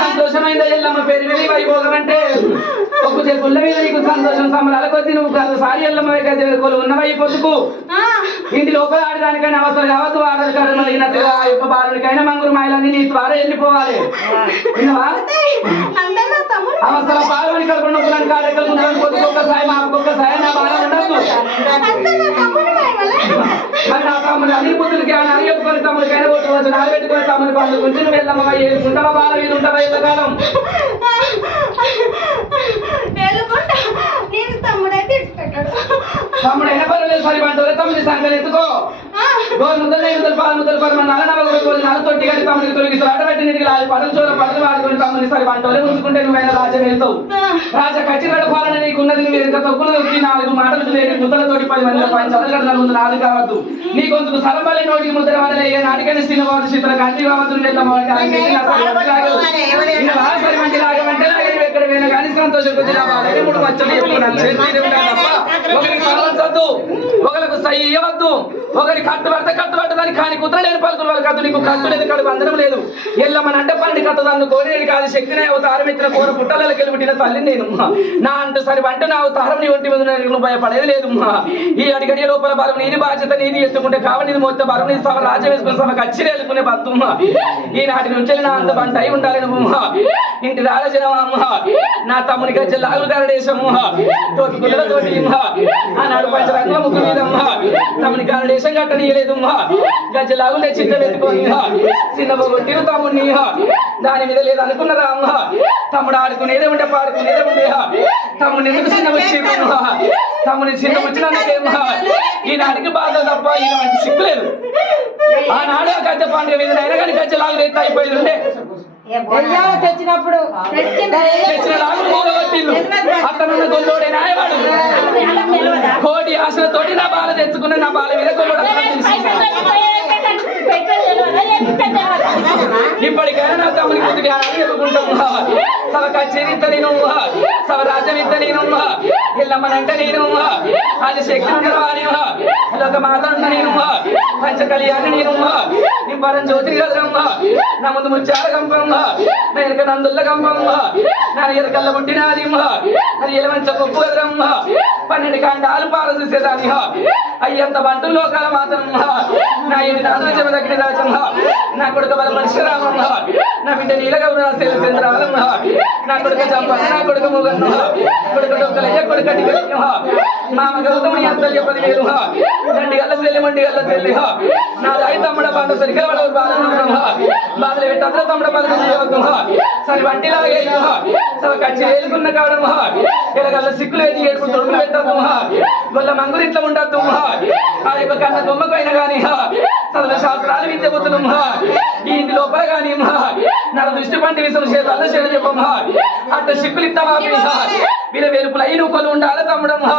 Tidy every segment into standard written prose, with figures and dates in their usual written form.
సంతోషమైందా ఎల్లమ్మ పేరు విని వైభోగం అంటే ఒక గుళ్ళ మీద నీకు సంతోషం సంబరాల కొద్ది నువ్వు సారి ఎల్లమ్మ ఉన్నవై పొద్దుకు ఇంటి లోపల ఆడడానికైనా అవసరం కావద్దు ఆడలు కలిగినట్టుగా ఆ యొక్క బాలుడికైనా మంగురు మాయలన్నీ నీ ద్వారా వెళ్ళిపోవాలి. అవసరం పాల్గొని కలుగుండాలని కార్యక్రమం కొద్దికొక్క సాయం మాకొక్క సాయం నా బాగా ఉండదు. మరి నా తమ్ముడు అన్ని బుద్ధులకి అని చెప్పుకొని తమ్ముడికైనా కొట్టుకోవచ్చు నాలు పెట్టుకొని తమ్ముడి పండు గురించి నువ్వు వెళ్ళమ్మ ఉంటావా బాల మీద ఉంటావా ఎంతకాలం తమ్ముడైనా పర్వాలేదు సరి పంటలే తమ్ముడి సంఖ్యలు ఎత్తుకో గోరు ముద్దలు పాలు ముద్దలు పరమ నల్ల తొట్టి కానీ తమ్ముడికి తొలగిస్తూ అడ్డబెట్టి నీటికి లాలి పడలు చూడ పడలు వాడుకొని తమ్ముడి సరి పంటలే ఉంచుకుంటే నువ్వైనా రాజ్యం వెళ్తావు. రాజా ఖచ్చితంగా పాలన నీకున్నది నువ్వు ఎంత తొక్కులు వచ్చి 4 మాటలు లేని ముద్దలతోటి 10 మంది చదగడల ముందు నాలుగు కావద్దు. నీ కొంచెం సరబలి నోటికి ముద్ర వదలే ఏ నాటికైనా సినిమా శీతల కంటి కావద్దు. ఎక్కడ ఏడమైనా కానీ సంతోషం కొద్ది రావాలి మూడు మచ్చలు చెప్పుకున్నాను తప్ప ఒకరికి పరవద్దు ఒకరికి సై ఇవ్వద్దు ఒకరి కట్టుబడితే దాన్ని కాని కుదరలేని పలుకులు వాళ్ళు కాదు నీకు కట్టు లేదు కడుపు అందరం లేదు ఎల్లమ్మని అంటే పండి కట్టదాన్ని కోరినేది కాదు శక్తినే అవతారం ఇచ్చిన కోర పుట్టలకి వెళ్ళి తల్లి నేను నా అంట సరి వంట నా అవతారం నీ ఒంటి మీద నువ్వు భయపడేది లేదు ఈ అడిగడి లోపల బలం నీది బాధ్యత నీది ఎత్తుకుంటే కావాలి నీది మొత్తం బలం నీ సభ రాజ్యం వేసుకుని సభ కచ్చిరి వెళ్ళుకునే బతుమ్మ ఈనాటి నుంచి నా అంత బంట అయి ఉండాలి నువ్వు ఇంటి రాజజనమ్మ నా తమ్ముని గజ్జ లాగులు గారడేశమ్మ తోటి గుళ్ళతోటి ఆనాడు పంచరంగుల ముగ్గు మీదమ్మ తమ్ముని గారడేశం కట్టనీయలేదమ్మా గజ్జ లాగులే చిన్న పెట్టుకొని చిన్న కొట్టిన తమ్ముడిని దాని మీద లేదు అనుకున్నారా అమ్మ తమ్ముడు ఆడుకునేదే ఉంటే పాడుకునేదే ఉండే తమ్ముడిని ఎందుకు చిన్న వచ్చి తమ్ముడిని చిన్న వచ్చినందుకేమో ఈనాటికి బాధ తప్ప ఈయన వంటి సిక్కులేదు ఆనాడు గజ్జ పండుగ మీద అయినా కానీ గజ్జ లాగులు ఎత్త అయిపోయింది ఉండే తెచ్చినప్పుడు తెచ్చిన లాగులు మూలవట్టిల్లు అతనున్న గొల్లోడే నాయవాడు కోటి ఆశలతోటి నా బాల తెచ్చుకున్న నా బాల మీద గొల్లోడ ఇప్పటికైనా నా తమ్ముని కొద్దిగా చెప్పుకుంటాము సవ కచేరి ఇంత నేను సవ రాజ్యం ఇంత నేను ఎల్లమ్మనంటే నేను అది శక్తి ఉండవా ఇదొక మాత ఉన్న నేను పంచ కళ్యాణి నేను నింపరం జ్యోతిని కదరమ్మ నా ముందు ముచ్చాల కంపమ్మ నా ఎనక నందుల్ల కంపమ్మ నా ఎరకల్ల పుట్టినాది అది ఎలమంచ కొప్పు కదరమ్మ 12 కాండాలు పాల చూసేదాని అయ్యంత బంటుల్లో కాల మాతమ్మ నా ఏడు నాన్న చెమ దగ్గర రాజమ్మ నా కొడుక బల పరశురామమ్మ నా బిడ్డ నీలగౌర చంద్రాలమ్మ నా కొడుక చంప నా కొడుక మొగమ్మ కొడుక డొక్కలయ్య కొడుక మామ గౌతముని అంతల్య 10,000 దండి గల్ల చెల్లి మండి గల్ల చెల్లి నా దాయి తమ్ముడ బాధ సరిగ్గా వాడు బాధలు పెట్టద్ర తమ్ముడ బాధ సరి వంటిలాగే సరే కచ్చి వేలుకున్న కావడం ఎలాగల్ల సిక్కులేది ఏడుపు తొడుగులు పెట్టద్దు గొల్ల మంగురు ఇంట్లో ఉండద్దు ఆ యొక్క కన్న బొమ్మకు అయినా గాని చదువు శాస్త్రాలు విద్య పోతున్నాం ఈ ఇంటి లోపల గాని నా దృష్టి పండి విషయం చేతాల్లో చేడ చెప్పమ్మా అట్ట సిక్కులు ఇస్తావా వీళ్ళ వెలుపులు అయి నువ్వు కొలు ఉండాలి తమ్ముడమ్మా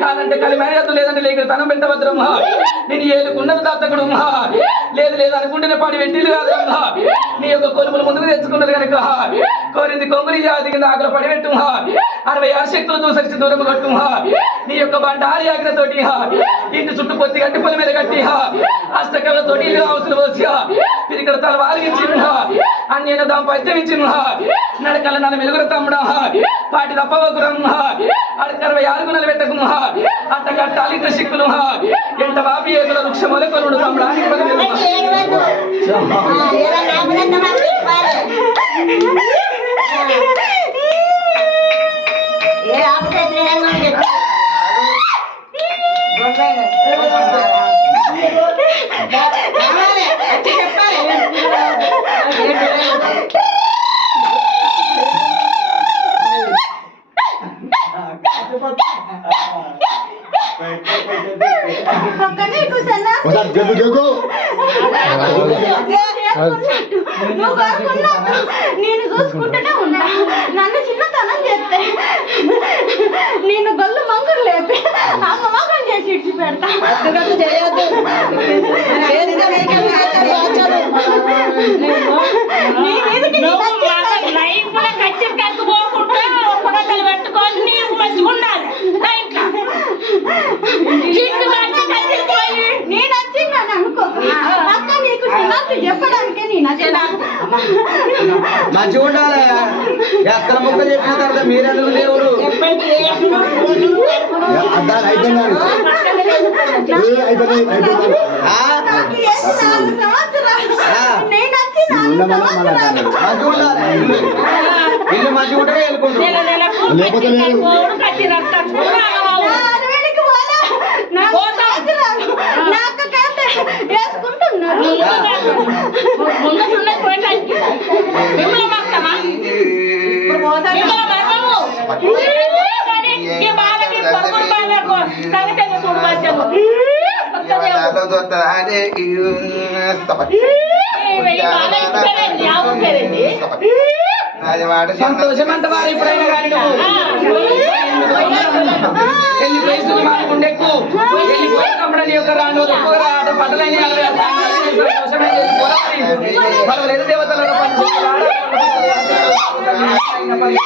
కాదంటే కలిమేయద్దు లేదంటే లేక తనం పెట్టవద్రమ్మా నేను ఏలుకున్నది దత్తకుడు లేదు అనుకుంటేనే పాడి వెంటిలు కాదమ్మా నీ యొక్క కొలుపులు ముందుకు తెచ్చుకున్నది కనుక కోరింది కొమ్మురి జాతి కింద ఆకులు పడి పెట్టు 66 శక్తులు దూసరిచి దూరం కొట్టు నీ యొక్క బండ ఆర్యాగ్రతోటి ఇంటి చుట్టూ పొత్తి గట్టి పొల మీద కట్టి అష్టకళ్ళతోటి ఇల్లు అవసరం పోసి ఇక్కడ తల వారిగించి అన్య దాంపత్యం ఇచ్చి నడకల నన్ను వెలుగుర తమ్ముడా పాటి తప్పవకురమ్మ అడికి 66 గుణాలు పెట్టకు అట్ట కట్టాలి ఇంత సిక్కులు ఎంత బాపి ఏకుల వృక్ష మొలకొలుడు తమ్ముడా నేను చూసుకుంటూనే ఉన్నా నన్ను చిన్నతనం చేస్తే నేను గొల్ల మంగులు లేపి అమ్మమ్మకం చేసి ఇచ్చి పెడతా నేను వచ్చిందని అనుకో అక్క నీకు చెప్పడానికే నేను మంచిగా ఉండాలి ఎక్కడ ముక్క చెప్పిన తర్వాత మీరెందుకు దేవుడు మంచిగా ఉండాలి ఇల్లు మంచిగా ఉంటే సంతోషం అంత వారు ఎప్పుడైనా కానీ ఎన్ని వయసులు మానుకుండెక్కు వెళ్ళిపోయి కమ్మడని యొక్క రాను ఆట పట్టలేని సంతోషమైన దేవతల అన్నది